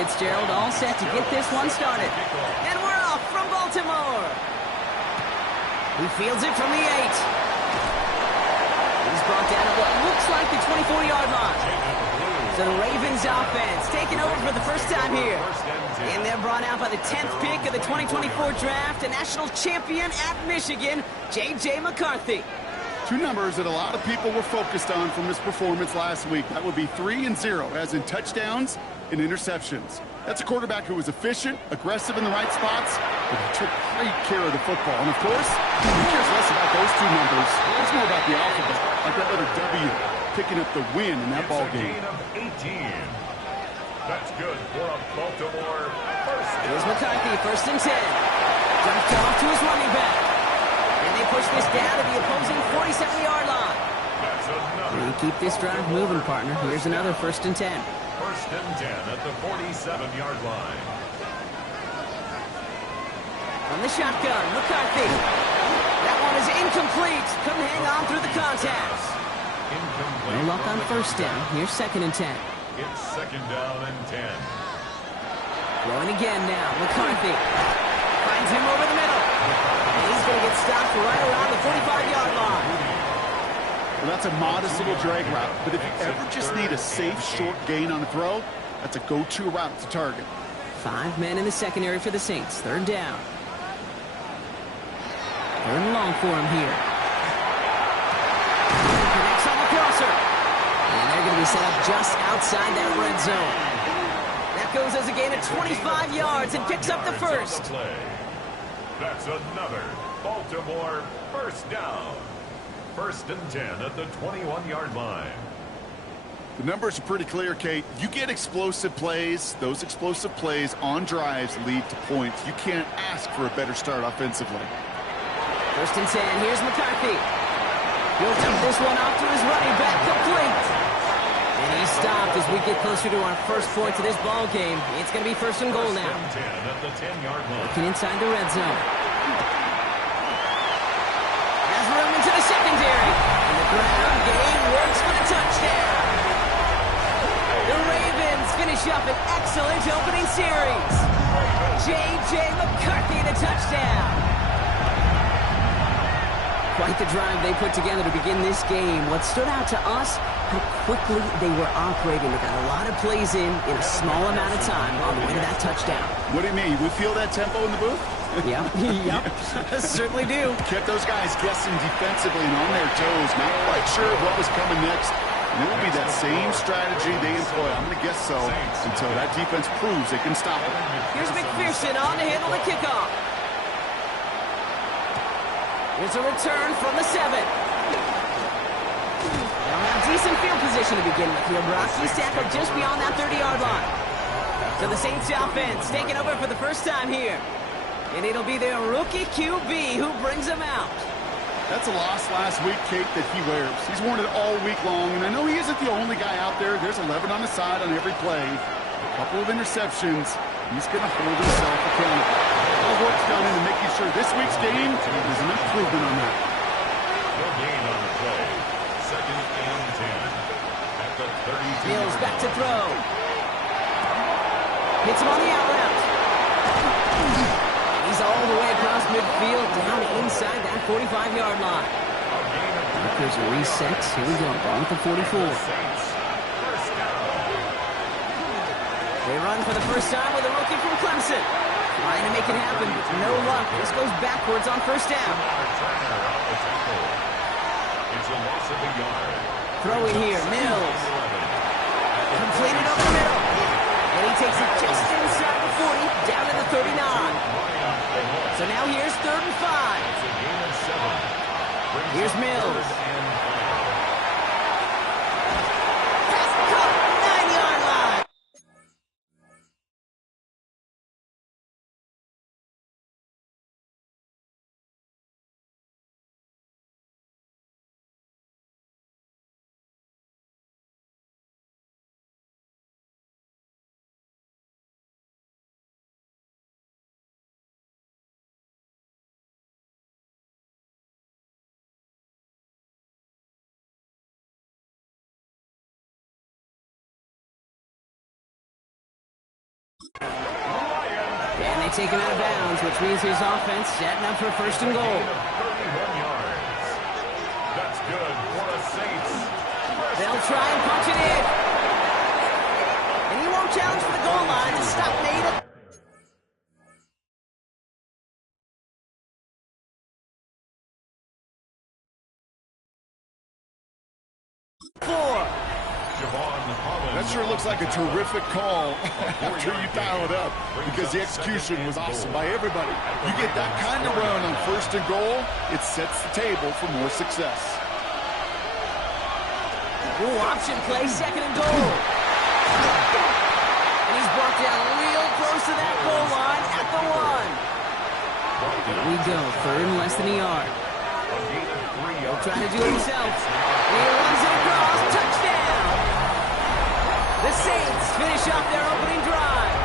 Fitzgerald all set to get this one started. And we're off from Baltimore. He fields it from the 8. He's brought down at what looks like the 24-yard line. So the Ravens offense taking over for the first time here. And they're brought out by the 10th pick of the 2024 draft, a national champion at Michigan, J.J. McCarthy. Two numbers that a lot of people were focused on from his performance last week. That would be 3 and 0, as in touchdowns and interceptions. That's a quarterback who was efficient, aggressive in the right spots, but he took great care of the football. And, of course, who cares less about those two numbers? It's more about the alphabet, like that letter W, picking up the win in that ball game. That's good for a Baltimore first. Here's McCarthy, 1st and 10. Dumped off to his running back. And they push this down to the opposing 47-yard line. That's another. And keep this drive moving, partner. Here's another 1st and 10. 1st and 10 at the 47-yard line. From the shotgun, McCarthy. That one is incomplete. Couldn't hang on through the contact. Incomplete. No luck on 1st down. Here's 2nd and 10. It's 2nd down and 10. Throwing again now. McCarthy finds him over the middle. And he's going to get stopped right around the 45-yard line. Well, that's a modest little drag route, but if you ever just need a safe, short gain on a throw, that's a go-to route to target. 5 men in the secondary for the Saints. 3rd down. 3rd and long for him here. Connects on the crosser. And they're going to be set up just outside that red zone. That goes as a gain of 25 yards and picks up the first. That's another Baltimore first down. 1st and 10 at the 21-yard line. The numbers are pretty clear, Kate. You get explosive plays. Those explosive plays on drives lead to points. You can't ask for a better start offensively. 1st and 10. Here's McCarthy. He'll dump this one off to his running back. Complete. And he's stopped as we get closer to our first point to this ball game. It's going to be 1st and goal now. 1st and 10 at the 10-yard line. Looking inside the red zone. Has room into the secondary. And the ground game works for the touchdown. The Ravens finish up an excellent opening series. J.J. McCarthy, the touchdown. Quite the drive they put together to begin this game. What stood out to us, how quickly they were operating. They got a lot of plays in a small amount of time on the way to that touchdown. What do you mean? We feel that tempo in the booth? Yeah, yep, certainly do. Kept those guys guessing defensively and on their toes. Not quite sure what was coming next. And it will be that same strategy they employ. I'm going to guess so until that defense proves they can stop it. Here's McPherson on to handle the kickoff. Here's a return from the 7. They'll have decent field position to begin with here. Brock, he's tackled just beyond that 30-yard line. So the Saints offense taking over for the first time here. And it'll be their rookie QB who brings him out. That's a loss last week, Kate, that he wears. He's worn it all week long, and I know he isn't the only guy out there. There's 11 on the side on every play. A couple of interceptions. He's going to hold himself accountable. All work's gone into making sure this week's game is an improvement on that. No gain on the play. 2nd and 10 at the 32. Mills back to throw. Hits him on the out route. He's all the way across midfield, down inside that 45-yard line. There's a reset. Here we go, ball with the 44. They run for the first time with a rookie from Clemson. Trying to make it happen, but no luck. This goes backwards on 1st down. It's a loss of a yard. Throwing here, Mills. Completed over the middle. And he takes it just inside the 40, down to the 39. So now here's 3rd and 5. Here's Mills. And they take him out of bounds, which means his offense setting up for first and goal. 31 yards. That's good for the Saints. They'll try and punch it in. And he won't challenge for the goal line to stop Nate. That sure looks like a terrific call after you dial it up, because the execution was awesome by everybody. You get that kind of run on first and goal, it sets the table for more success. Ooh, option play, second and goal. And he's brought down real close to that goal line at the one. There we go, third and less than a yard. Trying to do it himself. And he runs it across, touchdown. The Saints finish off their opening drive.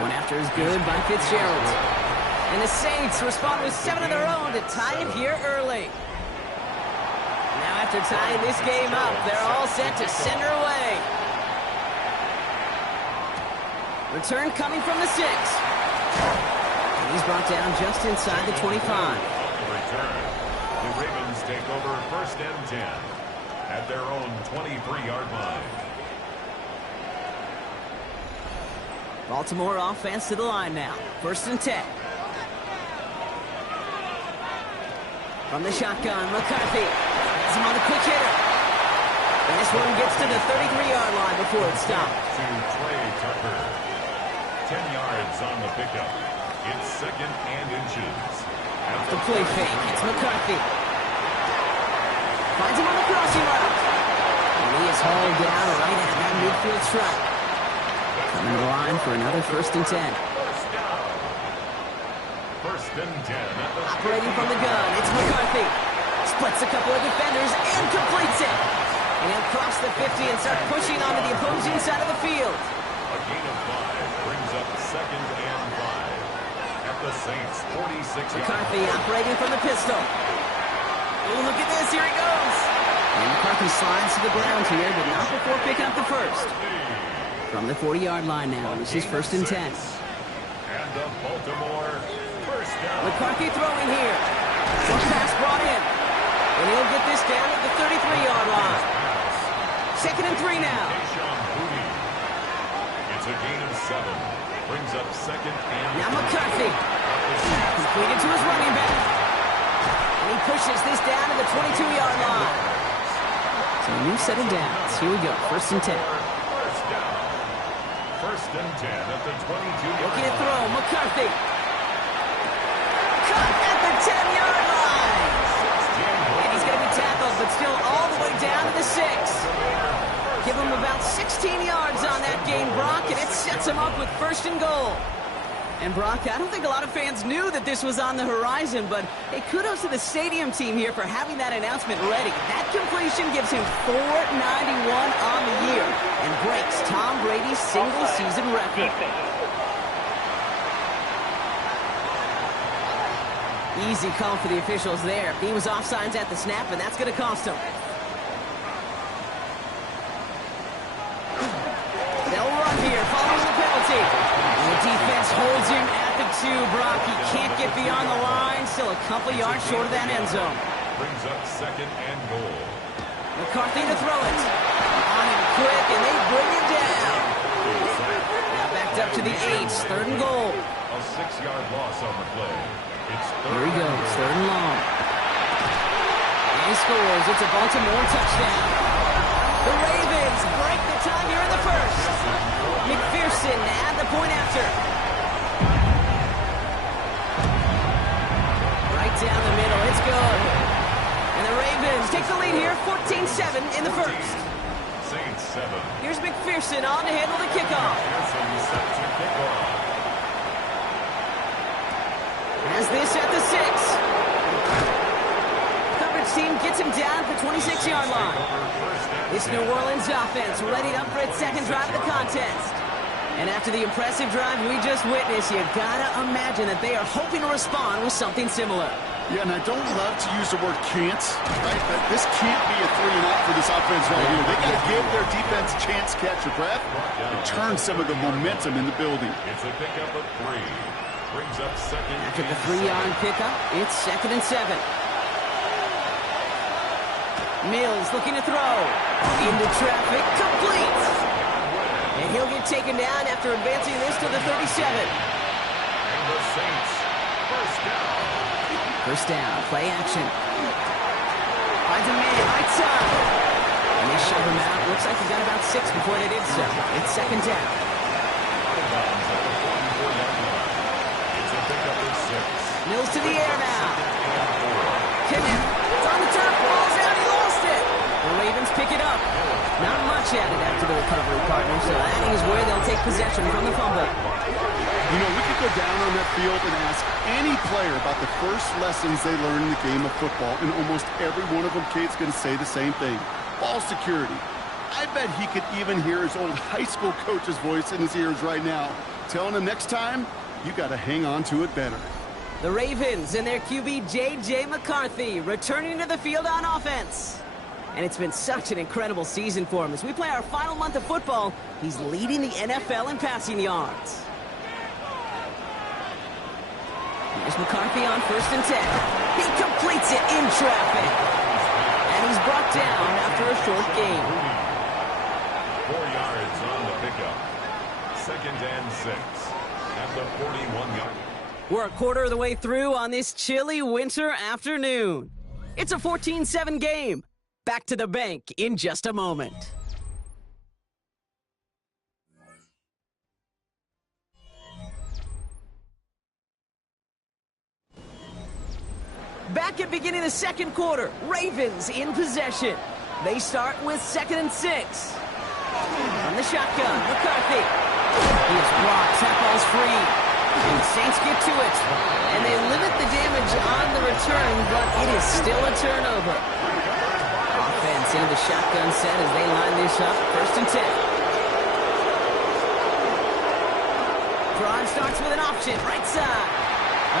One after is good by Fitzgerald. And the Saints respond with 7 of their own to tie it here early. Now after tying this game up, they're all set to send her away. Return coming from the 6. And he's brought down just inside the 25. Return. The Ravens take over first and 10 at their own 23-yard line. Baltimore offense to the line now. First and 10. From the shotgun, McCarthy has him on the quick hitter. And this one gets to the 33-yard line before it stopped. To Trey Tucker. 10 yards on the pickup. It's second and inches. Off the play fake, it's McCarthy. Finds him on the crossing route. And he is hauled down right at that midfield stripe. Coming to the line for another first and 10. First down. First and 10 at the Operating from the gun, it's McCarthy. Splits a couple of defenders and completes it. And he'll cross the 50 and start pushing onto the opposing side of the field. A gain of 5 brings up second and 5 at the Saints' 46-yard. McCarthy operating from the pistol. Oh, look at this, here he goes. And McCarthy slides to the ground here, but not before picking up the first. From the 40-yard line now, this is first and 10. And the Baltimore first down. McCarthy throwing here. One pass brought in. And he'll get this down at the 33-yard line. Second and 3 now. It's a gain of 7. Brings up second and Now McCarthy. Completed to his running back. And he pushes this down to the 22-yard line. So a new set of downs. Here we go. First and 10. First down. First and 10 at the 22-yard Looking to line. throw. McCarthy. Caught at the 10-yard line. And he's going to be tackled, but still all the way down to the 6. Give him about 16 yards on that gain, Brock, and it sets him up with first and goal. And Brock, I don't think a lot of fans knew that this was on the horizon, but hey, kudos to the stadium team here for having that announcement ready. That completion gives him 491 on the year and breaks Tom Brady's single-season record. Easy call for the officials there. He was offsides at the snap, and that's going to cost him. They'll run here following the penalty. And the defense holds him at the 2. Brock, he can't get beyond the line. Still a couple yards short of that end zone. Brings up second and goal. McCarthy to throw it. On him quick, and they bring him down. Now backed up to the 8. Third and goal. A 6-yard loss on the play. It's Here he goes, third and long. And he scores. It's a Baltimore touchdown. The Ravens break the tie here in the first. McPherson at the point after. Right down the middle. It's good. And the Ravens take the lead here, 14-7 in the first. Saints 7. Here's McPherson on to handle the kickoff. Pearson set to kick off. Has this at the 6. Coverage team gets him down at the 26-yard line. This New Orleans offense ready up for its second drive of the contest. And after the impressive drive we just witnessed, you gotta imagine that they are hoping to respond with something similar. Yeah, and I don't love to use the word can't, right? But this can't be a 3-and-out for this offense right here. They got to give their defense a chance to catch a breath and turn some of the momentum in the building. It's a pickup of 3. Brings up second. After the 3-yard pickup, it's 2nd and 7. Mills looking to throw. Into traffic, complete. And he'll get taken down after advancing this to the 37. And the Saints, first down. First down, play action. Finds a man, right side. And they shove him out. Looks like he got about 6 before they did so. It's 2nd down. It's a pickup of 6. Mills to the air now. Kenneth, it's on the top, ball's out, he lost it. The Ravens pick it up. Not much added after the recovery, partner, so that is where they'll take possession from the fumble. You know, we could go down on that field and ask any player about the first lessons they learned in the game of football, and almost every one of them, Kate's going to say the same thing. Ball security. I bet he could even hear his old high school coach's voice in his ears right now, telling him next time, you got to hang on to it better. The Ravens and their QB, J.J. McCarthy, returning to the field on offense. And it's been such an incredible season for him. As we play our final month of football, he's leading the NFL in passing yards. Here's McCarthy on 1st and 10. He completes it in traffic. And he's brought down after a short gain. 4 yards on the pickup. 2nd and 6 at the 41-yard. We're a quarter of the way through on this chilly winter afternoon. It's a 14-7 game. Back to the bank in just a moment. Back at beginning of the second quarter, Ravens in possession. They start with 2nd and 6. From the shotgun, McCarthy. He is blocked, that ball's free. And the Saints get to it. And they limit the damage on the return, but it is still a turnover. Offense into the shotgun set as they line this up. 1st and 10. Drive starts with an option, right side.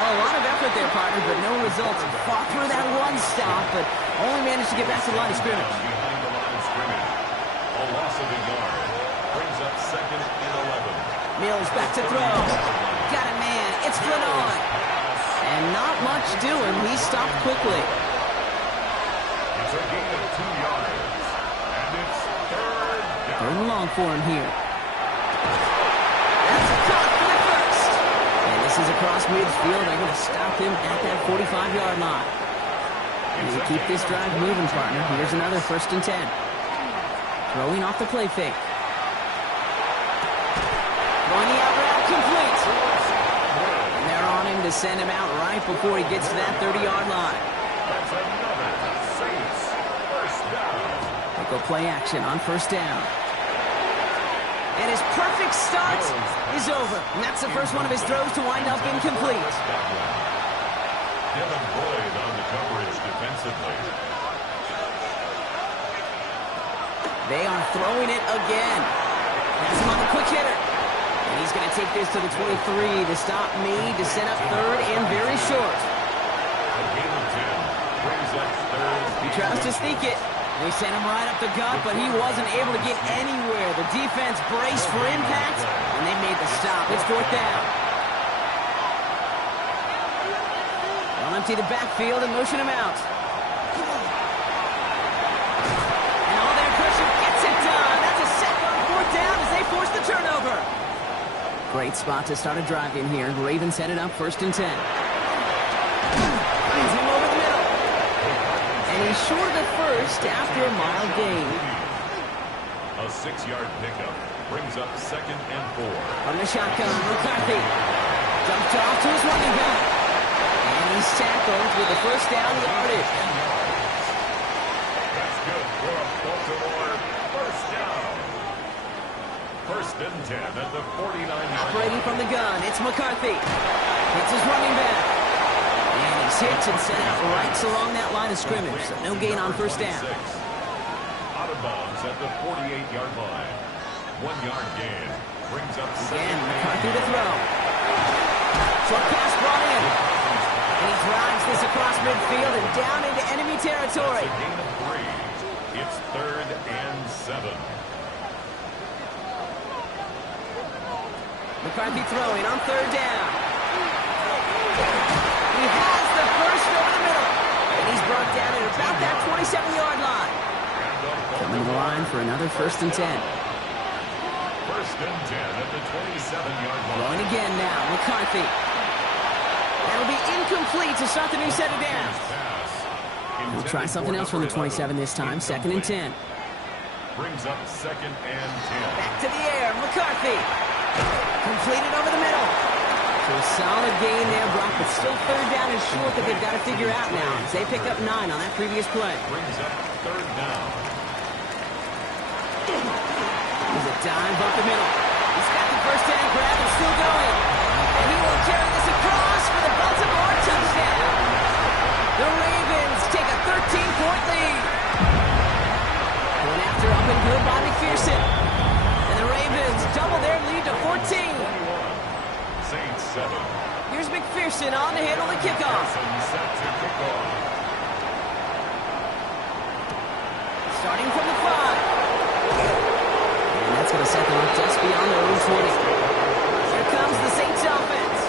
Oh, a lot of effort there, partner, but no results. Fought through that one stop, but only managed to get back to the line of scrimmage. Behind the line of scrimmage. A loss of a yard. Brings up 2nd and 11. Mills back to throw. Got a man. It's Flannon. And not much doing. He stopped quickly. It's a gain of 2 yards. And it's 3rd down. Third and long for him here. That's a cut for the first. And this is across midfield. They're going to stop him at that 45-yard line. And to keep this drive moving, partner, here's another 1st and 10. Throwing off the play fake. Throwing the out route complete. And they're on him to send him out right before he gets to that 30-yard line. That's another Saints first down. They go play action on 1st down. And his perfect start is over. And that's the first one of his throws to wind up incomplete. Devin Boyd on the coverage defensively. They are throwing it again. Has him on the quick hitter. And he's going to take this to the 23 to stop me to set up 3rd and very short. A gain of 10 brings up 3rd. He tries to sneak it. They sent him right up the gut, but he wasn't able to get anywhere. The defense braced for impact, and they made the stop. It's 4th down. They'll empty the backfield and motion him out. And all their pressure gets it done. That's a sack on 4th down as they force the turnover. Great spot to start a drive in here. Ravens headed up 1st and 10. Finds him over the middle. And he's short of the first after a mild gain. A 6-yard pickup brings up 2nd and 4. From the shotgun, McCarthy. Dumped off to his running back. And he's tackled with the 1st down yardage. That's good for a Baltimore first down. 1st and 10 at the 49-yard. Operating from the gun, it's McCarthy. Hits his running back. And he's hit and sent out right along that line of scrimmage. So no gain on 1st down. Out of bounds at the 48-yard line. 1-yard gain brings up Again, McCarthy to throw. Short pass brought in. And he drives this across midfield and down into enemy territory. That's a gain of 3. It's 3rd and 7. McCarthy throwing on 3rd down. He has the first over the middle. And he's brought down at about that 27-yard line. Coming to the line for another 1st and 10. 1st and 10 at the 27-yard line. Going again now, McCarthy. That'll be incomplete to start the new set of downs. We'll try something else from the 27 this time, 2nd and 10. Brings up 2nd and 10. Back to the air, McCarthy. Completed over the middle. So a solid gain there, Brock, but still 3rd down is short that they've got to figure out now as they pick up 9 on that previous play. Brings up 3rd down. There's a dive up the middle. He's got the first hand grab and still going. And he will carry this across for the Baltimore touchdown. The Ravens take a 13-point lead. Going after up and good by McPherson. And the Ravens double their lead to 14. Saints 7. Here's McPherson on to handle the kickoff. Set to kick off. Starting from the 5. And that's going to set them up just beyond their own 20. Here comes the Saints offense.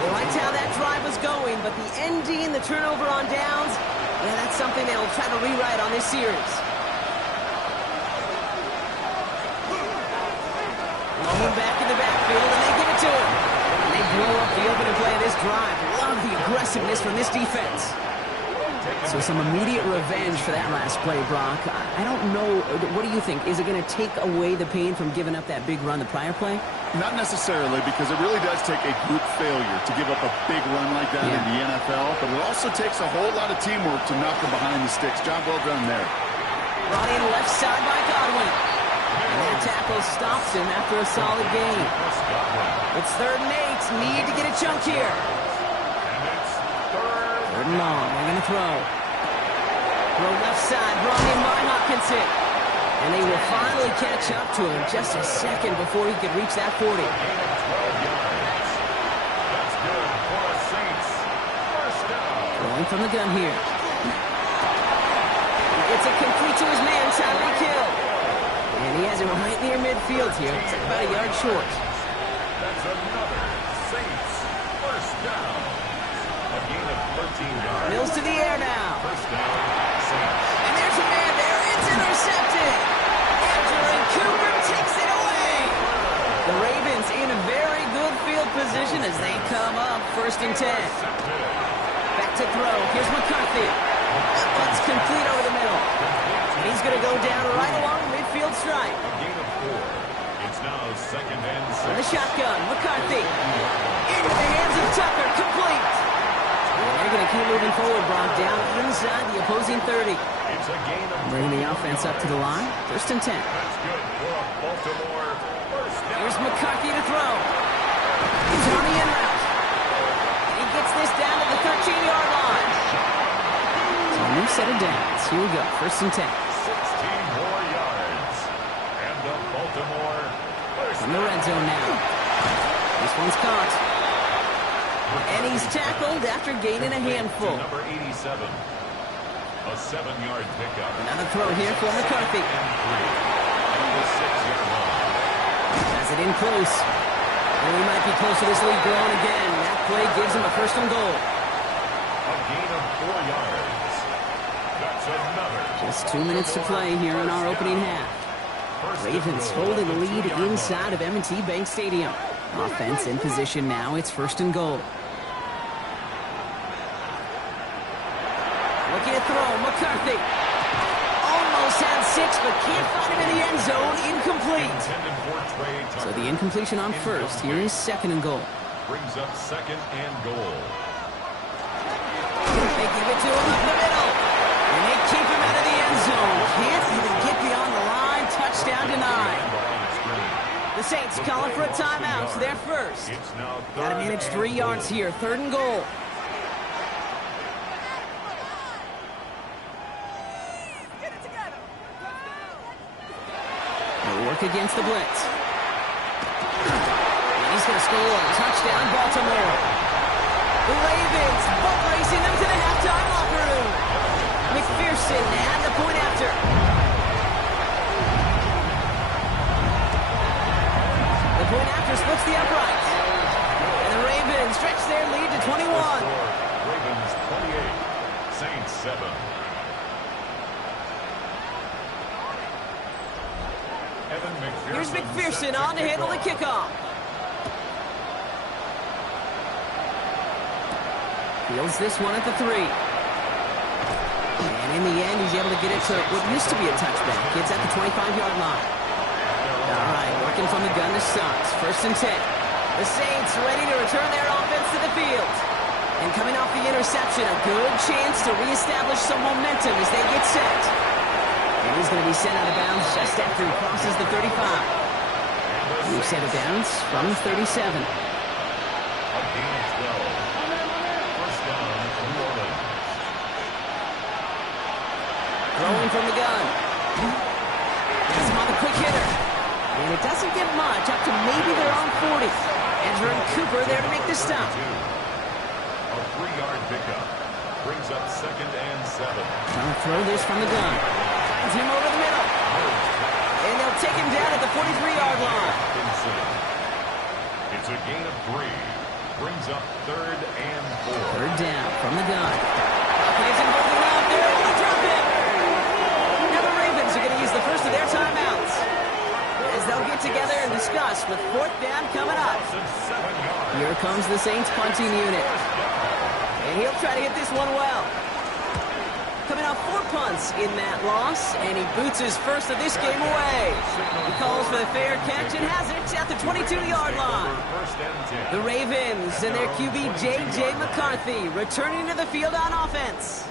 They liked how that drive was going, but the ND and the turnover on downs, yeah, that's something they'll try to rewrite on this series. Rolling back in the backfield, and they give it to him. And they blow up the opening play of this drive. Love the aggressiveness from this defense. So some immediate revenge for that last play, Brock. I don't know. What do you think? Is it going to take away the pain from giving up that big run the prior play? Not necessarily, because it really does take a group failure to give up a big run like that in the NFL, but it also takes a whole lot of teamwork to knock them behind the sticks. Job well done there. Brought in left side by Godwin. And that tackle stops him after a solid gain. It's 3rd and 8. Need to get a chunk here. 3rd and long. They're going to throw. Throw left side. Brought in by Hopkinson. And they will finally catch up to him just a second before he could reach that 40. That's good for the Saints. 1st down. Rolling from the gun here. He gets it complete to his man, Tyreek Hill. And he has it right near midfield here. It's about a yard short. That's another Saints 1st down. A gain of 13 yards. Mills to the air now. 1st down, Saints. And there's a man there. It's intercepted. Andrew Cooper takes it away. The Ravens in a very good field position as they come up 1st and 10. Back to throw. Here's McCarthy. It's complete over the middle. And he's going to go down right along the midfield stripe. A gain of 4. It's now 2nd and 6. The shotgun. McCarthy. Into the hands of Tucker. Complete. And they're going to keep moving forward, Brock, down inside the opposing 30. It's a gain of Bringing the offense up to the line. 1st and 10. That's good for a Baltimore 1st down. Here's McCarthy to throw. He's on the in route. He gets this down to the 13-yard line. So a new set of downs. Here we go. 1st and 10. 16 more yards. And the Baltimore 1st From the red zone now. This one's caught. And he's tackled after gaining a handful. Number 87. A 7-yard pickup. Another throw here for McCarthy. And 3. And the 6-yard line. Has it in close. And we might be close to this lead growing again. That play gives him a 1st and goal. A gain of 4 yards. That's another. Just 2 minutes to play here in our opening half. Ravens holding the lead inside of M&T Bank Stadium. Offense in position now. It's 1st and goal. Looking to throw. McCarthy. Almost had 6, but can't find him in the end zone. Incomplete. So the incompletion on 1st. Here is 2nd and goal. Brings up 2nd and goal. They give it to him up the middle. And they keep him out of the end zone. Can't even get beyond the line. Touchdown denied. The Saints calling for a timeout. So they're first. Got to manage 3 yards here. 3rd and goal. They work against the blitz. And he's going to score. Touchdown, Baltimore. The Ravens boat racing them to the half McPherson and the point after. The point after splits the uprights. And the Ravens stretch their lead to 21. Ravens 28, Saints 7. Here's McPherson on to handle the kickoff. Fields this one at the 3. And in the end, he's able to get it to what used to be a touchback. It's at the 25-yard line. All right, working from the gun to Suggs. 1st and 10. The Saints ready to return their offense to the field. And coming off the interception, a good chance to reestablish some momentum as they get set. And he's going to be sent out of bounds just after he crosses the 35. He's sent out of bounds from the 37. Throwing from the gun. Has him on the quick hitter. And it doesn't get much, up to maybe their own 40. Andrew Cooper there to make the stop. A 3-yard pickup. Brings up 2nd and 7. Trying to throw this from the gun. Finds him over the middle. And they'll take him down at the 43-yard line. It's a gain of 3. Brings up 3rd and 4. 3rd down from the gun. He's involving out there. Able to drop it. Now the Ravens are going to use the first of their timeouts as they'll get together and discuss with 4th down coming up. Here comes the Saints punting unit. And he'll try to hit this one well. Coming off 4 punts in that loss, and he boots his first of this game away. He calls for the fair catch and has it at the 22-yard line. The Ravens and their QB J.J. McCarthy returning to the field on offense.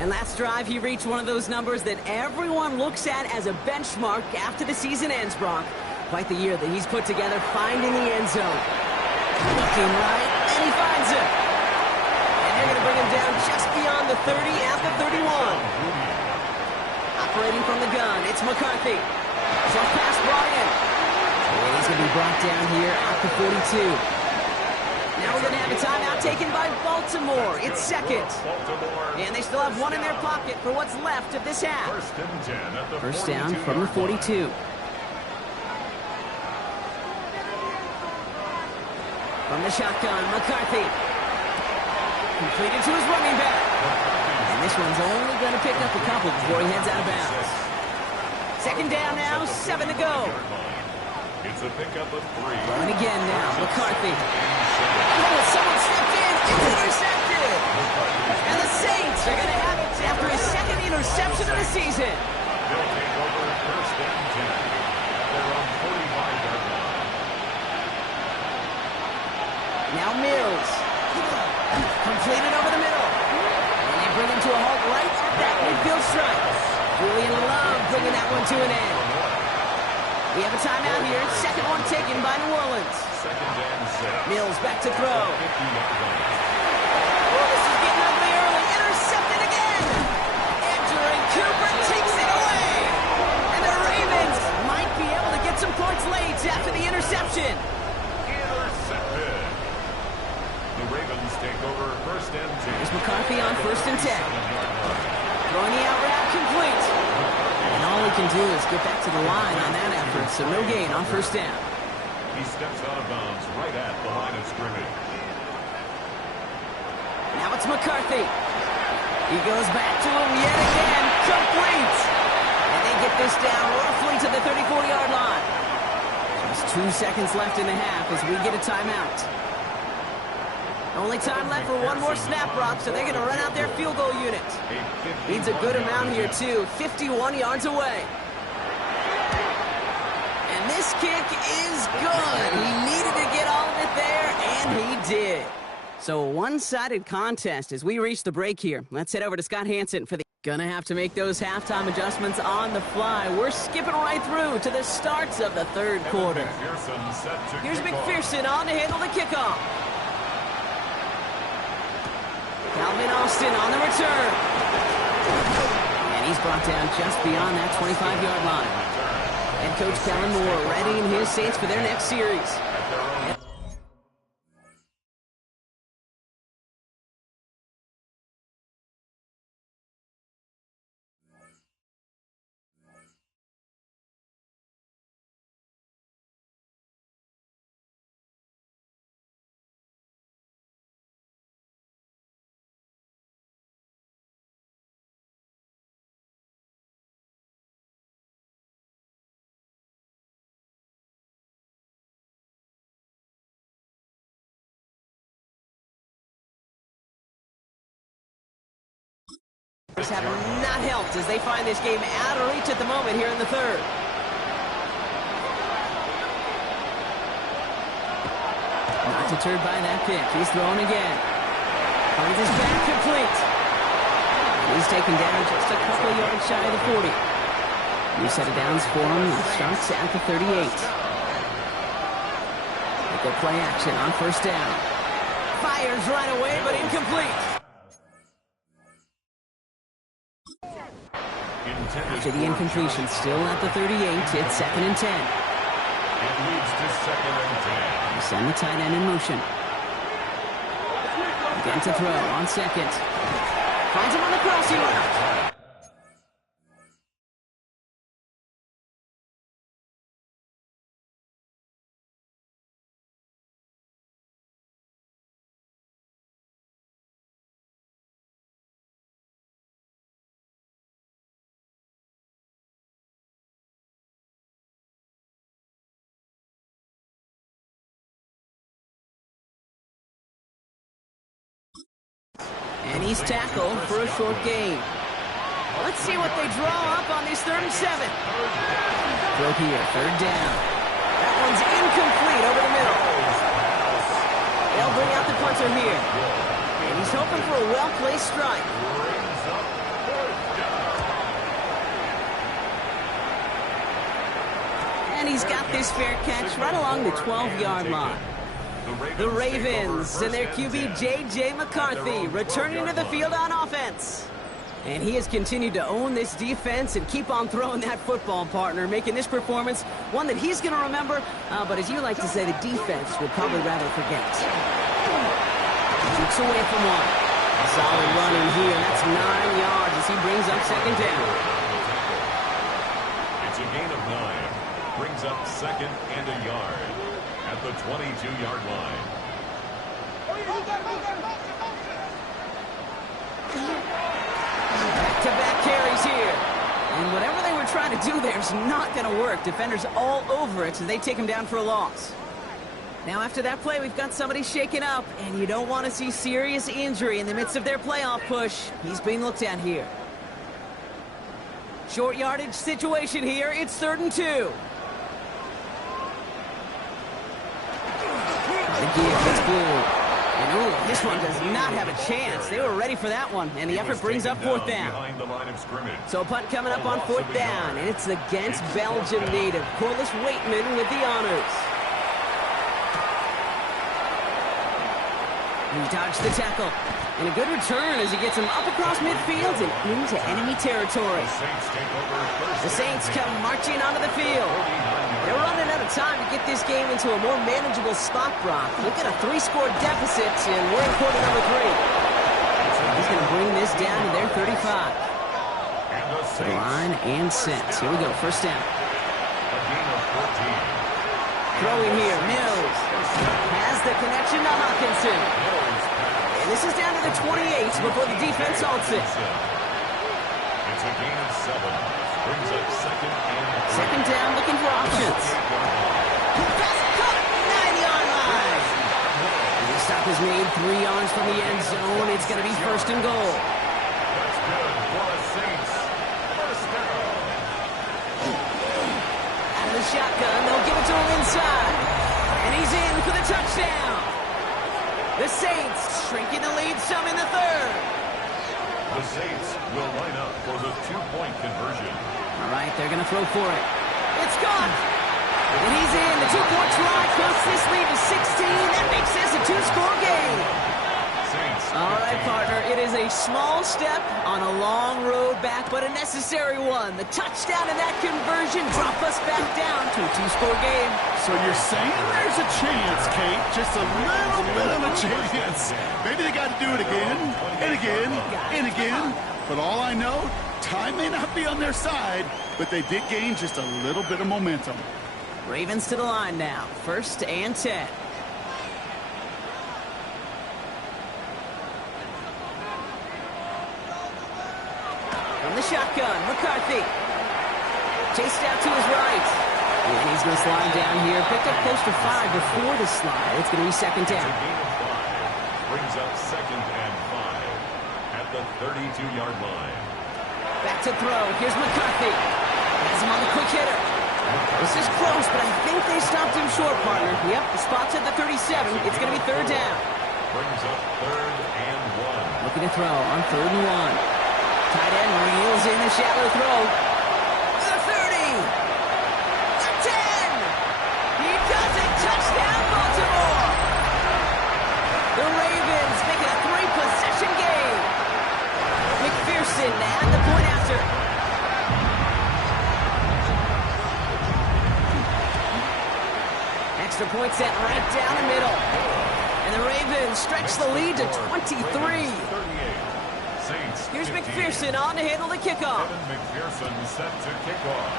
And last drive, he reached one of those numbers that everyone looks at as a benchmark after the season ends, Brock. Quite the year that he's put together finding the end zone. Looking right, and he finds it. And they're going to bring him down just beyond the 30 at the 31. Operating from the gun, it's McCarthy. Short pass brought in. And he's going to be brought down here at the 42. Now we're going to have a timeout taken by Baltimore. It's 2nd. And they still have one in their pocket for what's left of this half. 1st and 10 at the 1st down from the 42. From the shotgun, McCarthy. Completed to his running back. And this one's only going to pick up a couple before he heads out of bounds. 2nd down now, 7 to go. It's a pickup of 3. Going again now, McCarthy. Oh, someone stepped in. It's intercepted. And the Saints are going to have it after his 2nd interception of the season. They'll take over 1st and 10. They're on 45-yard line. Now Mills. Completed over the middle. And they bring him to a halt right at that midfield stripe. Julian Love bringing that one to an end. We have a timeout here. 2nd one taken by New Orleans. 2nd and 6. Mills back to throw. 50-yard line. Oh, this is getting ugly early. Intercepted again. Andrew Cooper takes it away. And the Ravens might be able to get some points late after the interception. Intercepted. The Ravens take over 1st and 10. There's McCarthy on 1st and 10. Throwing the out route complete. And all he can do is get back to the line on that effort, so no gain on 1st down. He steps out of bounds right at the line of scrimmage. Now it's McCarthy. He goes back to him yet again. Complete. And they get this down roughly to the 34-yard line. Just 2 seconds left in the half as we get a timeout. Only time left for one more snap, Brock, so they're going to run out their field goal unit. Needs a good amount here, too. 51 yards away. And this kick is good. He needed to get all of it there, and he did. So a one-sided contest as we reach the break here. Let's head over to Scott Hansen for the... Gonna have to make those halftime adjustments on the fly. We're skipping right through to the starts of the 3rd quarter. Here's McPherson on to handle the kickoff. Calvin Austin on the return. And he's brought down just beyond that 25-yard line. Head coach Kellen Moore readying his Saints for their next series. have not helped as they find this game out of reach at the moment here in the third. Not deterred by that pick. He's throwing again. Finds his back complete. He's taken down just a couple of yards shy of the 40. New set of downs for him. He starts at the 38. They go play action on first down. Fires right away, but incomplete. After the incompletion, still at the 38, it's 2nd and 10. It leads to 2nd and 10. They send the tight end in motion. Again to throw on second. Finds him on the crossing route. And he's tackled for a short gain. Let's see what they draw up on this 3rd and 7. Throw here, 3rd down. That one's incomplete over the middle. They'll bring out the punter here. And he's hoping for a well-placed strike. And he's got this fair catch right along the 12-yard line. The Ravens and their QB J.J. McCarthy returning to the field on offense. And he has continued to own this defense and keep on throwing that football, partner, making this performance one that he's going to remember, but as you like to say, the defense will probably rather forget. Shoots away from one. Solid running here. That's 9 yards as he brings up 2nd down. It's a gain of 9. Brings up 2nd and a yard at the 22-yard line. Back-to-back carries here. And whatever they were trying to do there is not going to work. Defenders all over it as they take him down for a loss. Now after that play, we've got somebody shaken up, and you don't want to see serious injury in the midst of their playoff push. He's being looked at here. Short yardage situation here. It's 3rd and 2. The give gets blue. And ooh, this one does not have a chance. They were ready for that one, and the effort brings up 4th down. So a punt coming up on 4th down, and it's against Belgium native Corliss Waitman with the honors. He dodged the tackle, and a good return as he gets him up across midfield and into enemy territory. The Saints come marching onto the field. They're running out of time to get this game into a more manageable spot, Brock. Look at a 3-score deficit, and we're in quarter number 3. He's going to bring this down to their 35. To the line and set. Here we go, 1st down. Throwing here, Mills has the connection to Hawkinson. And this is down to the 28 before the defense halts it. It's a gain of 7. Brings up 2nd and 2nd down, looking for options. Pass caught, 9-yard line. And the stop is made 3 yards from the end zone. It's going to be 1st and goal. That's good for the Saints. 1st down. Out of the shotgun, they'll give it to him inside. And he's in for the touchdown. The Saints shrinking the lead some in the 3rd. The Saints will line up for the 2-point conversion. All right, they're going to throw for it. It's gone. And he's in. The 2-point try cuts this lead to 16. That makes this a 2-score game. All right, partner. It is a small step on a long road back, but a necessary one. The touchdown and that conversion drop us back down to a 2-score game. So you're saying there's a chance, Kate? Just a little bit of a chance. Maybe they got to do it again, and again, and again. But all I know, time may not be on their side, but they did gain just a little bit of momentum. Ravens to the line now. 1st and 10. From the shotgun, McCarthy. Chased out to his right. And he's going to slide down here. Picked up close to 5 before the slide. It's going to be 2nd down. Brings up 2nd and 5 at the 32-yard line. Back to throw. Here's McCarthy. Has him on the quick hitter. This is close, but I think they stopped him short, partner. Yep, the spot's at the 37. It's going to be third down. Brings up 3rd and 1. Looking to throw on 3rd and 1. Tight end reels in the shallow throw. The 30. The 10. He does it. Touchdown, Baltimore. The Ravens make it a 3-possession game. McPherson at the point after. Extra point set right down the middle. And the Ravens stretch the lead to 23. Here's McPherson on to handle the kickoff. McPherson set to kick off.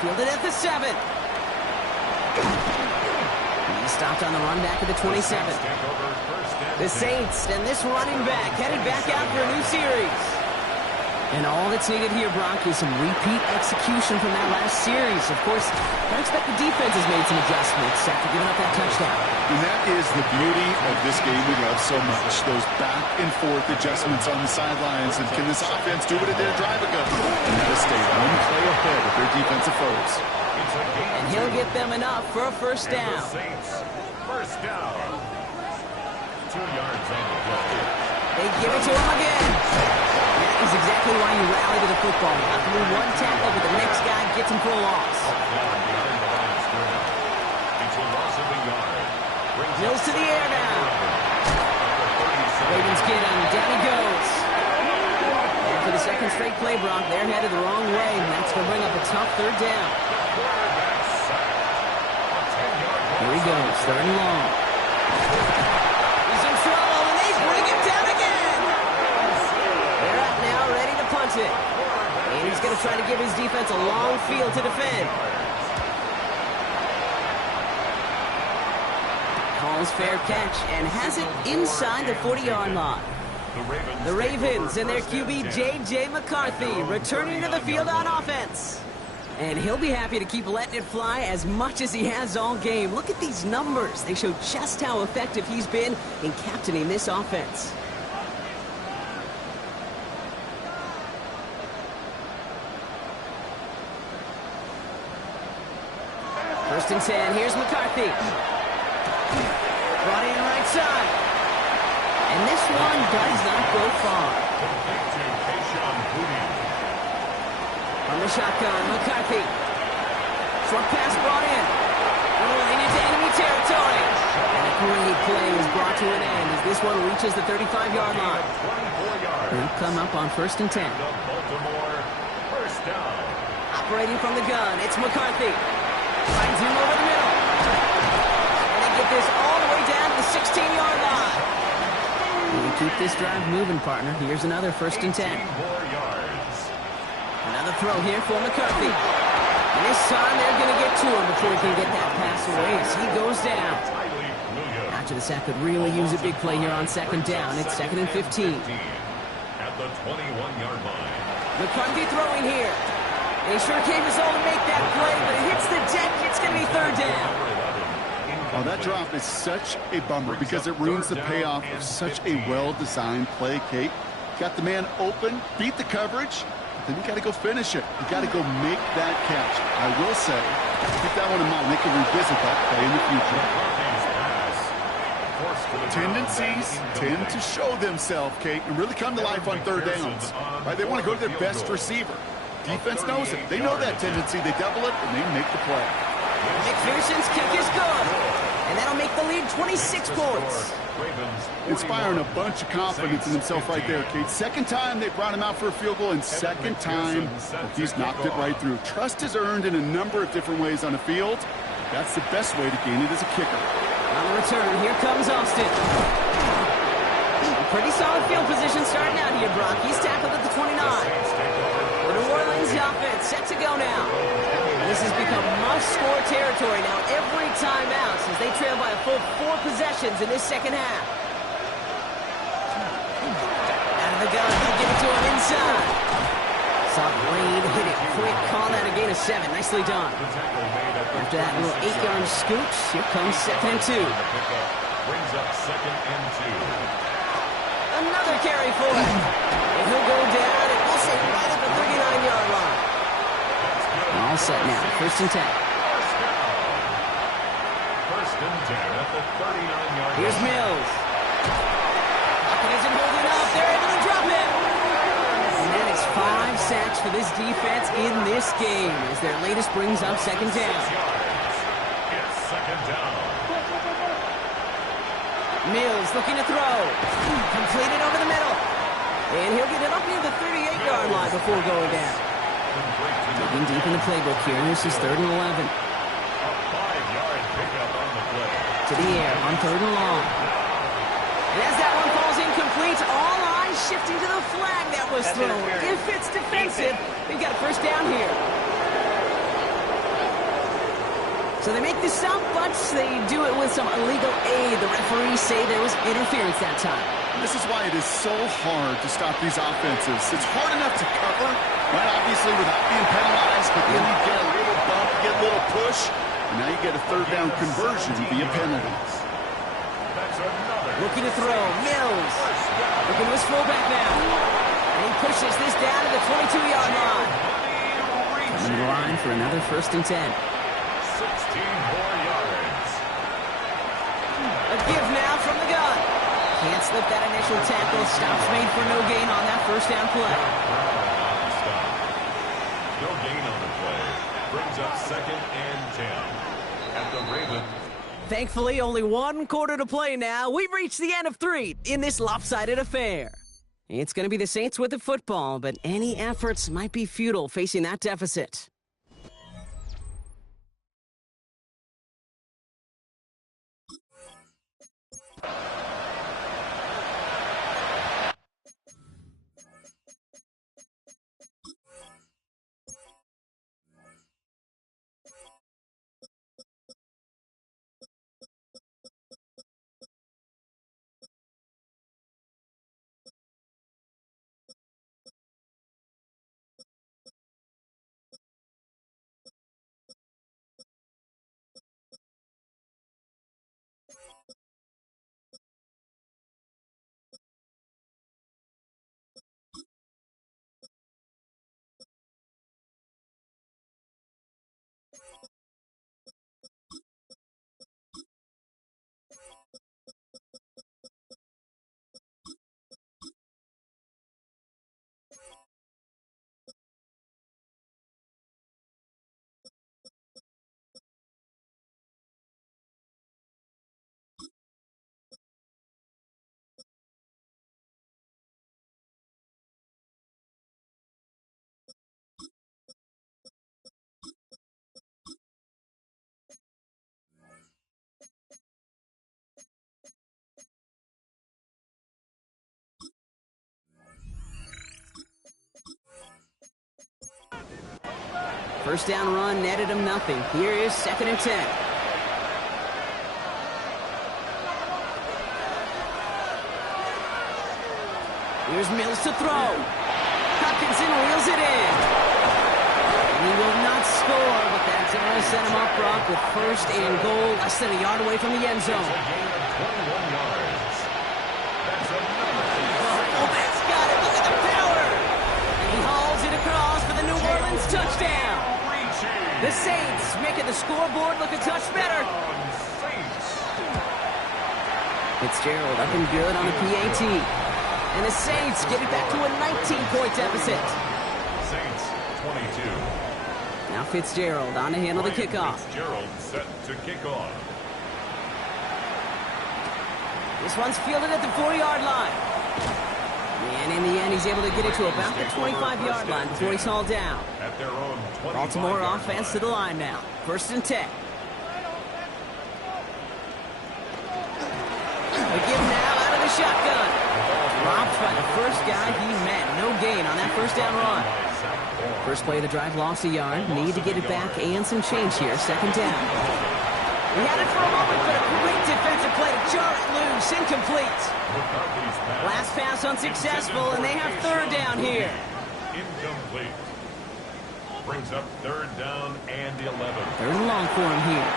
Fielded at the 7. He stopped on the run back at the 27. The Saints and this running back headed back out for a new series. And all that's needed here, Brock, is some repeat execution from that last series. Of course, I expect the defense has made some adjustments after giving up that touchdown. And that is the beauty of this game we love so much. Those back and forth adjustments on the sidelines. And can this offense do what it did a drive ago? And that is stay one play ahead of their defensive foes. And he'll get them enough for a first down. First down. 2 yards on the play. They give it to him again. That is exactly why you rally to the football. Not through one tackle, but the next guy gets him for a loss. Mills to the air now. Ravens get him. Down he goes. And for the second straight play, Brock, they're headed the wrong way. And that's going to bring up a tough third down. Here he goes. 3rd and long. He's in trouble, and they bring him down again. They're out now, ready to punt it. And he's going to try to give his defense a long field to defend. Calls fair catch and has it inside the 40-yard line. The Ravens and their QB, J.J. McCarthy, returning to the field on offense. And he'll be happy to keep letting it fly as much as he has all game. Look at these numbers. They show just how effective he's been in captaining this offense. First and 10. Here's McCarthy. Brought in right side. And this one does not go far. From the shotgun, McCarthy. Short pass brought in. Rolling into enemy territory. And a great play is brought to an end as this one reaches the 35-yard line. They'll come up on 1st and 10. Operating from the gun, it's McCarthy. Finds him over the middle. And they get this all the way down to the 16-yard line. We keep this drive moving, partner. Here's another 1st and 10. Another throw here for McCarthy. And this time they're going to get to him before he can get that pass away as he goes down. After the sack could really use a big play here on 2nd down. It's 2nd and 15. At the 21-yard line. McCarthy throwing here. They sure came his all to make that play, but it hits the deck. It's going to be 3rd down. Oh, that drop is such a bummer because it ruins the payoff of such a well-designed play, Kate. Got the man open, beat the coverage, but then you got to go finish it. You got to go make that catch. I will say, keep that one in mind. They can revisit that play in the future. Tendencies tend to show themselves, Kate, and really come to life on 3rd downs. Right? They want to go to their best receiver. Defense knows it. They know that tendency. They double it, and they make the play. McPherson's kick is good. And that'll make the lead 26 points. Inspiring a bunch of confidence in himself right there, Kate. 2nd time they brought him out for a field goal, and 2nd time he's knocked it right through. Trust is earned in a number of different ways on the field. That's the best way to gain it as a kicker. On the return, here comes Austin. A pretty solid field position starting out here, Brock. He's tackled at the 29. The New Orleans offense set to go now. This has become must-score territory now every time out since they trail by a full 4 possessions in this 2nd half. Out of the gun, he'll give it to him inside. Saw Wade hit it quick, call that a gain of 7. Nicely done. After that little 8-yard scooch, here comes 2nd and 2. Brings up 2nd and 2. Another carry for him. And he'll go down, and we'll say right at the 39-yard line. All set now. First and 10. First and 10 at the 39-yard line. Here's Mills. Bucket isn't holding up. They're able to drop him. And that is 5 sacks for this defense in this game as their latest brings up second down. 6 yards. It's second down. Mills looking to throw. Completed over the middle. And he'll get it up near the 38-yard line before going down. Digging deep in the playbook here. This is 3rd and 11. A 5-yard pickup on the play. To the air on 3rd and long. And as that one falls incomplete, all eyes shifting to the flag that was thrown. If it's defensive, they've got a first down here. So they make the stop, but they do it with some illegal aid. The referees say there was interference that time. This is why it is so hard to stop these offenses. It's hard enough to cover, right, obviously, without being penalized, but then you get a little bump, get a little push, and now you get a 3rd down conversion via penalties. That's another. Looking to throw. Mills. Looking to his fullback now. And he pushes this down to the 22-yard line. Coming to the line for another first and 10. 16 more yards. A give now from the gun. Can't slip that initial tackle. Stops made for no gain on that first down play. Stop. No gain on the play. Brings up second and 10 at the Ravens. Thankfully, only 1 quarter to play now. We've reached the end of 3 in this lopsided affair. It's going to be the Saints with the football, but any efforts might be futile facing that deficit. First down run netted him nothing. Here is second and 10. Here's Mills to throw. Hopkinson wheels it in. He will not score, but that's going to set him up, Brock, with first and goal, less than a yard away from the end zone. It's a gain of 21 yards. That's another. Oh, that's got it. Look at the power. And he hauls it across for the New Orleans touchdown. The Saints making the scoreboard look a touch better. Fitzgerald up and good on a PAT. And the Saints get it back to a 19-point deficit. Saints 22. Now Fitzgerald on to handle the kickoff. Fitzgerald set to kick off. This one's fielded at the 4-yard line. And in the end, he's able to get it to about the 25-yard line before he's hauled down. At their own Baltimore offense to the line now. First and 10. A give now out of the shotgun. Dropped by the first guy he met. No gain on that first down run. First play of the drive lost a yard. Need to get it back and some change here. Second down. He had it for a moment, but a great defensive play to jar it loose. Incomplete. Last pass unsuccessful, and they have third down here. Incomplete. Brings up third down and 11. Third and long for him here.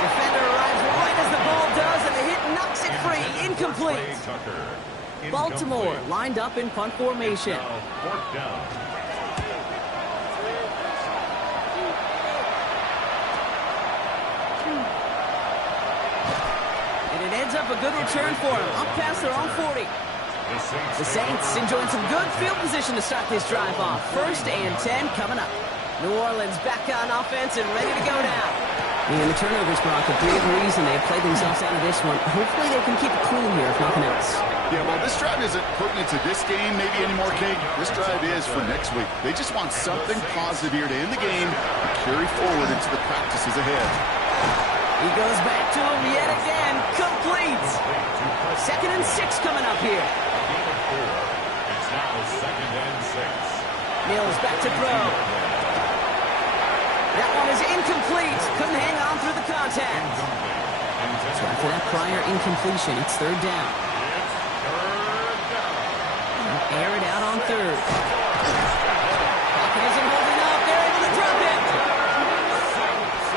Defender arrives right as the ball does, and the hit knocks it free. Incomplete. Baltimore lined up in punt formation. Now, fourth down. And it ends up a good return for them, up past their own 40. The Saints enjoying some good field position to start this drive off. 1st and 10 coming up. New Orleans back on offense and ready to go now. And the turnovers, Brock, a big reason they have played themselves out of this one. Hopefully they can keep it clean here, if nothing else. Yeah, well, this drive isn't pertinent to this game maybe anymore, Kate. This drive is for next week. They just want something positive here to end the game and carry forward into the practices ahead. He goes back to him yet again. Complete. 2nd and 6 coming up here. It's now 2nd and 6. Mills back to throw. That one is incomplete. Couldn't hang on through the contact. So after that prior incompletion, it's 3rd down. They'll air it out on 3rd. Pocket isn't holding up. They're able to drop it.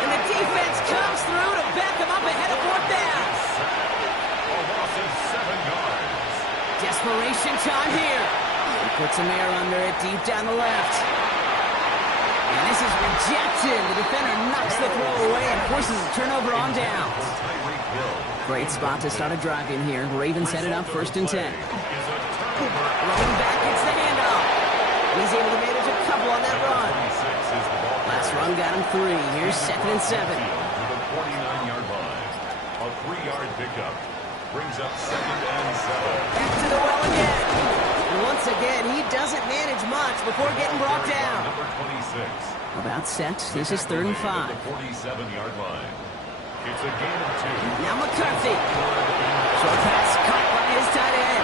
And the defense comes through to back them up ahead of 4th down. A loss of 7 yards. Desperation time here. He puts some air under it deep down the left. And this is rejected. The defender knocks the throw away and forces a turnover on downs. Great spot to start a drive in here. Ravens headed up 1st and 10. Running back gets the handoff. He's able to manage a couple on that run. Last run got him 3. Here's 2nd and 7. To the 49-yard line. A 3-yard pickup brings up 2nd and 7. Back to the well again. And once again, he doesn't manage much before getting brought down. Number 26. About set. This is 3rd and 5. The 47-yard line. It's a gain of 2. Now McCarthy. Short pass caught by his tight end.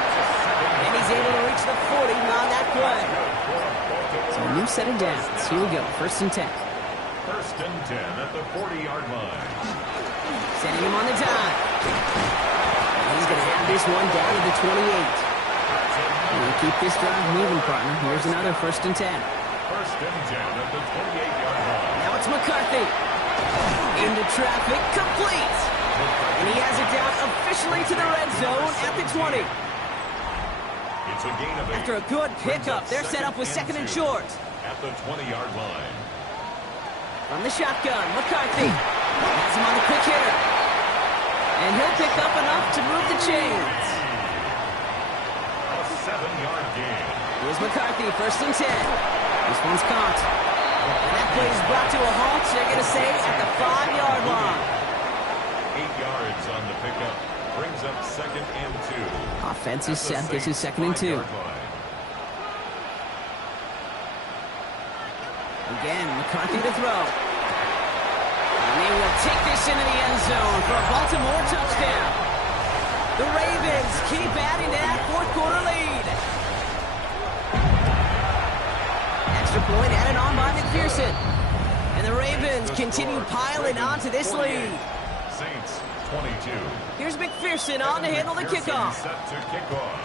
And he's able to reach the 40 on that play. So a new set of downs. Here we go. 1st and 10. 1st and 10 at the 40-yard line. Sending him on the dive. And he's going to have this one down to the 28. And we'll keep this drive moving, partner. Here's another 1st and 10. 1st and 10 at the 28-yard line. Now it's McCarthy. Into traffic, complete. And he has it down officially to the red zone at the 20. It's a gain of 8. After a good pickup, they're set up with 2nd and short. At the 20-yard line. From the shotgun, McCarthy has him on the quick hitter. And he'll pick up enough to move the chains. A 7-yard gain. Here's McCarthy, 1st and 10. This one's caught. And that play is brought to a halt, they're going to say, at the 5-yard line. 8 yards on the pickup. Brings up 2nd and 2. Offense is set. This is 2nd and 2. Again, McCarthy to throw. And they will take this into the end zone for a Baltimore touchdown. The Ravens keep adding to that 4th quarter lead. Extra point added on by McPherson. And the Ravens continue piling on to this lead. Saints 22. Here's McPherson on to handle the kickoff. Set to kick off.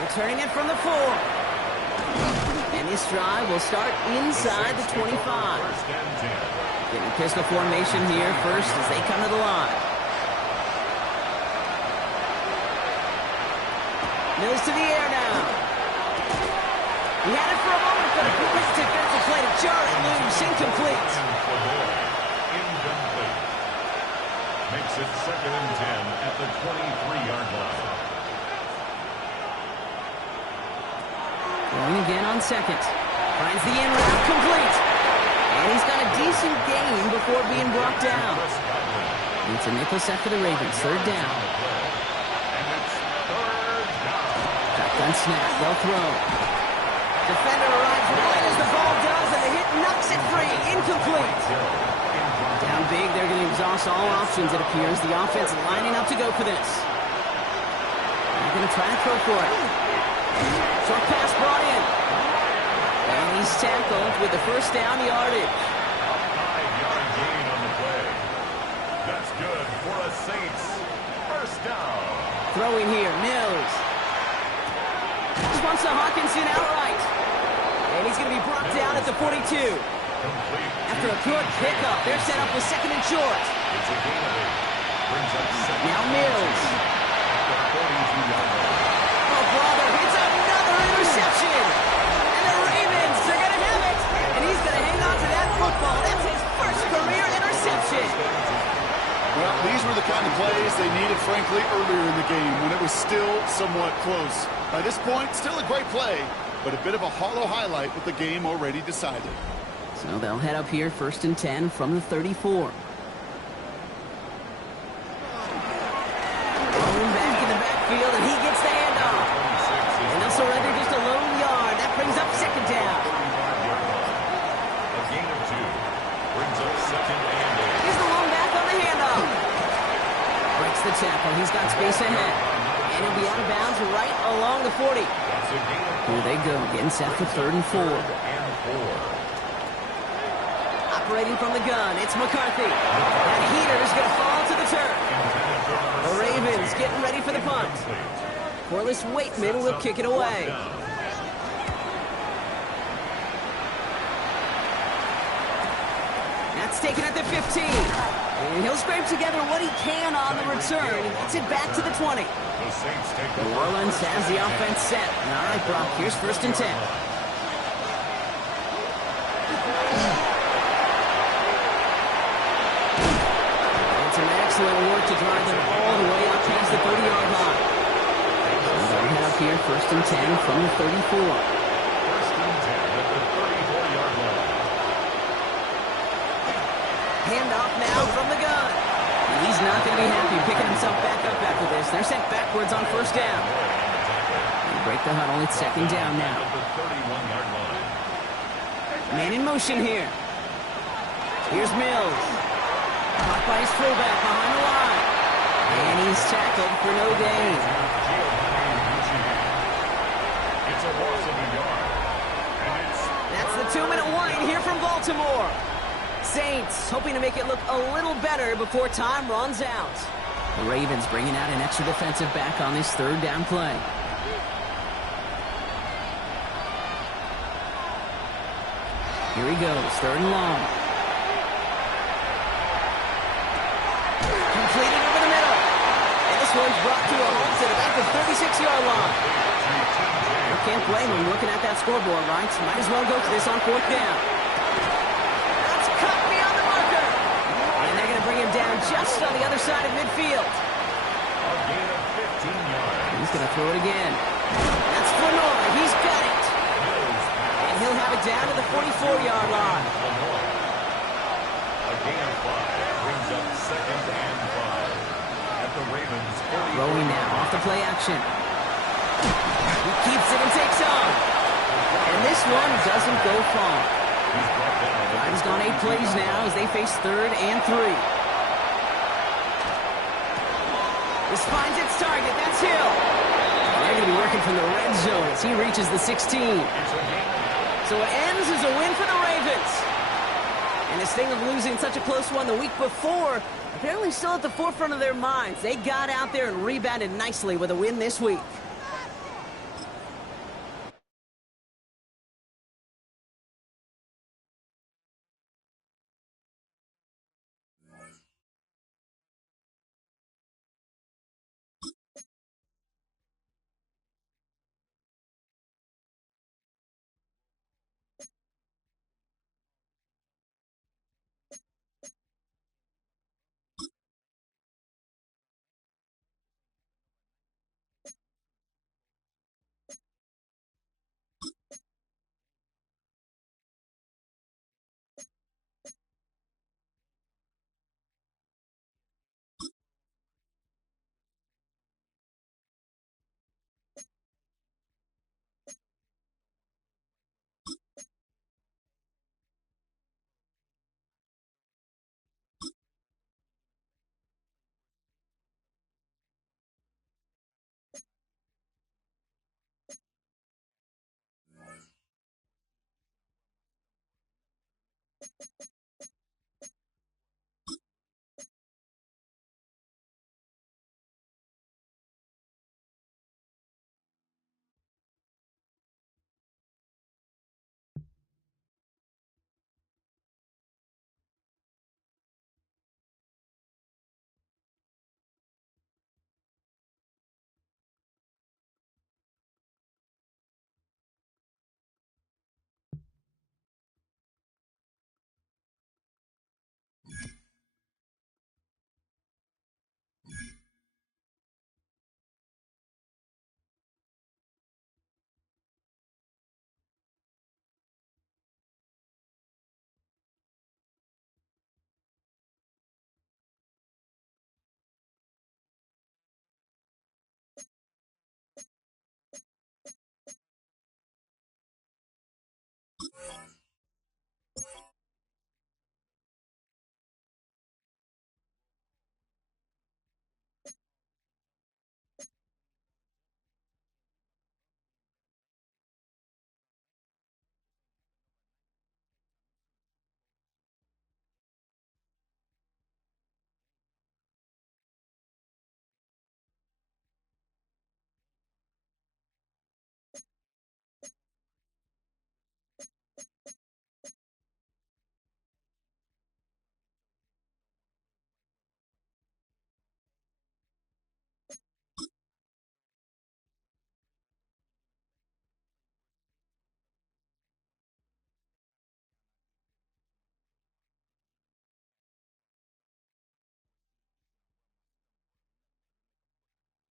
Returning it from the 4. And this drive will start inside the 25. 1st and 10. Getting pistol formation here first as they come to the line. Mills to the air now. He had it for a moment, but a quick defensive play to jar it loose. Incomplete. Incomplete. Makes it 2nd and 10 at the 23-yard line. Going again on 2nd. Finds the in route complete. And he's got a decent gain before being brought down. It's a nickel set for the Ravens. 3rd down. Shotgun snap. They'll throw. Defender arrives right as the ball does, and the hit knocks it free. Incomplete. Down big. They're going to exhaust all options, it appears. The offense lining up to go for this. They're going to try to throw for it. Short pass brought in. And he's tackled with the 1st down yardage. 5-yard gain on the play. That's good for a Saints 1st down. Throwing here, Mills. Just wants to Hawkinson outright. And he's going to be brought down at the 42. Complete. After a good pickup, they're set up with 2nd and short. It's a gain of 8. Now Mills. Oh, brother, it's another interception. And the Ravens, they're going to have it. And he's going to hang on to that football. That's his first career interception. Well, these were the kind of plays they needed, frankly, earlier in the game when it was still somewhat close. By this point, still a great play, but a bit of a hollow highlight with the game already decided. So they'll head up here, 1st and 10 from the 34. Going back in the backfield, and he gets the handoff. And they'll surrender just a lone yard. That brings up 2nd down. A gain of 2 brings up 2nd and 8. He's the lone back on the handoff. Breaks the tackle. He's got space ahead. And he'll be out of bounds right along the 40. Here they go, getting set for 3rd and 4. Operating from the gun, it's McCarthy. That heater is going to fall to the turf. The Ravens getting ready for the punt. Corliss Waitman will kick it away. That's taken at the 15. And he'll scrape together what he can on the return. He gets it back to the 20. New Orleans has the offense set. All right, Brock, here's 1st and 10. It's an excellent work to drive them all the way up past the 30-yard line. They'll head up here, 1st and 10 from the 34. 1st and 10 at the 34-yard line. Handoff now from the gun. And he's not going to be happy picking himself back up after this. They're sent backwards on 1st down. They break the huddle. It's 2nd down now. Man in motion here. Here's Mills. Caught by his fullback behind the line. And he's tackled for no gain. It's a loss of a yard. That's the 2-minute warning here from Baltimore. Saints hoping to make it look a little better before time runs out. The Ravens bringing out an extra defensive back on this 3rd down play. Here he goes, 3rd and long. Completed over the middle. And this one's brought to a halt at about the 36-yard line. You can't blame him looking at that scoreboard, right? Might as well go for this on 4th down. That's cut beyond the marker. And they're going to bring him down just on the other side of midfield. A gain of 15 yards. He's going to throw it again. That's Flanor. He's got it. And he'll have it down to the 44-yard line. A gain of 5 brings up 2nd and 5 at the Ravens 40. Rolling now off the play action. He keeps it and takes off. And this one doesn't go far. Drive's gone 8 plays now as they face 3rd and 3. This finds its target. That's Hill. They're going to be working from the red zone as he reaches the 16. So it ends as a win for the Ravens. And this thing of losing such a close one the week before, apparently still at the forefront of their minds. They got out there and rebounded nicely with a win this week.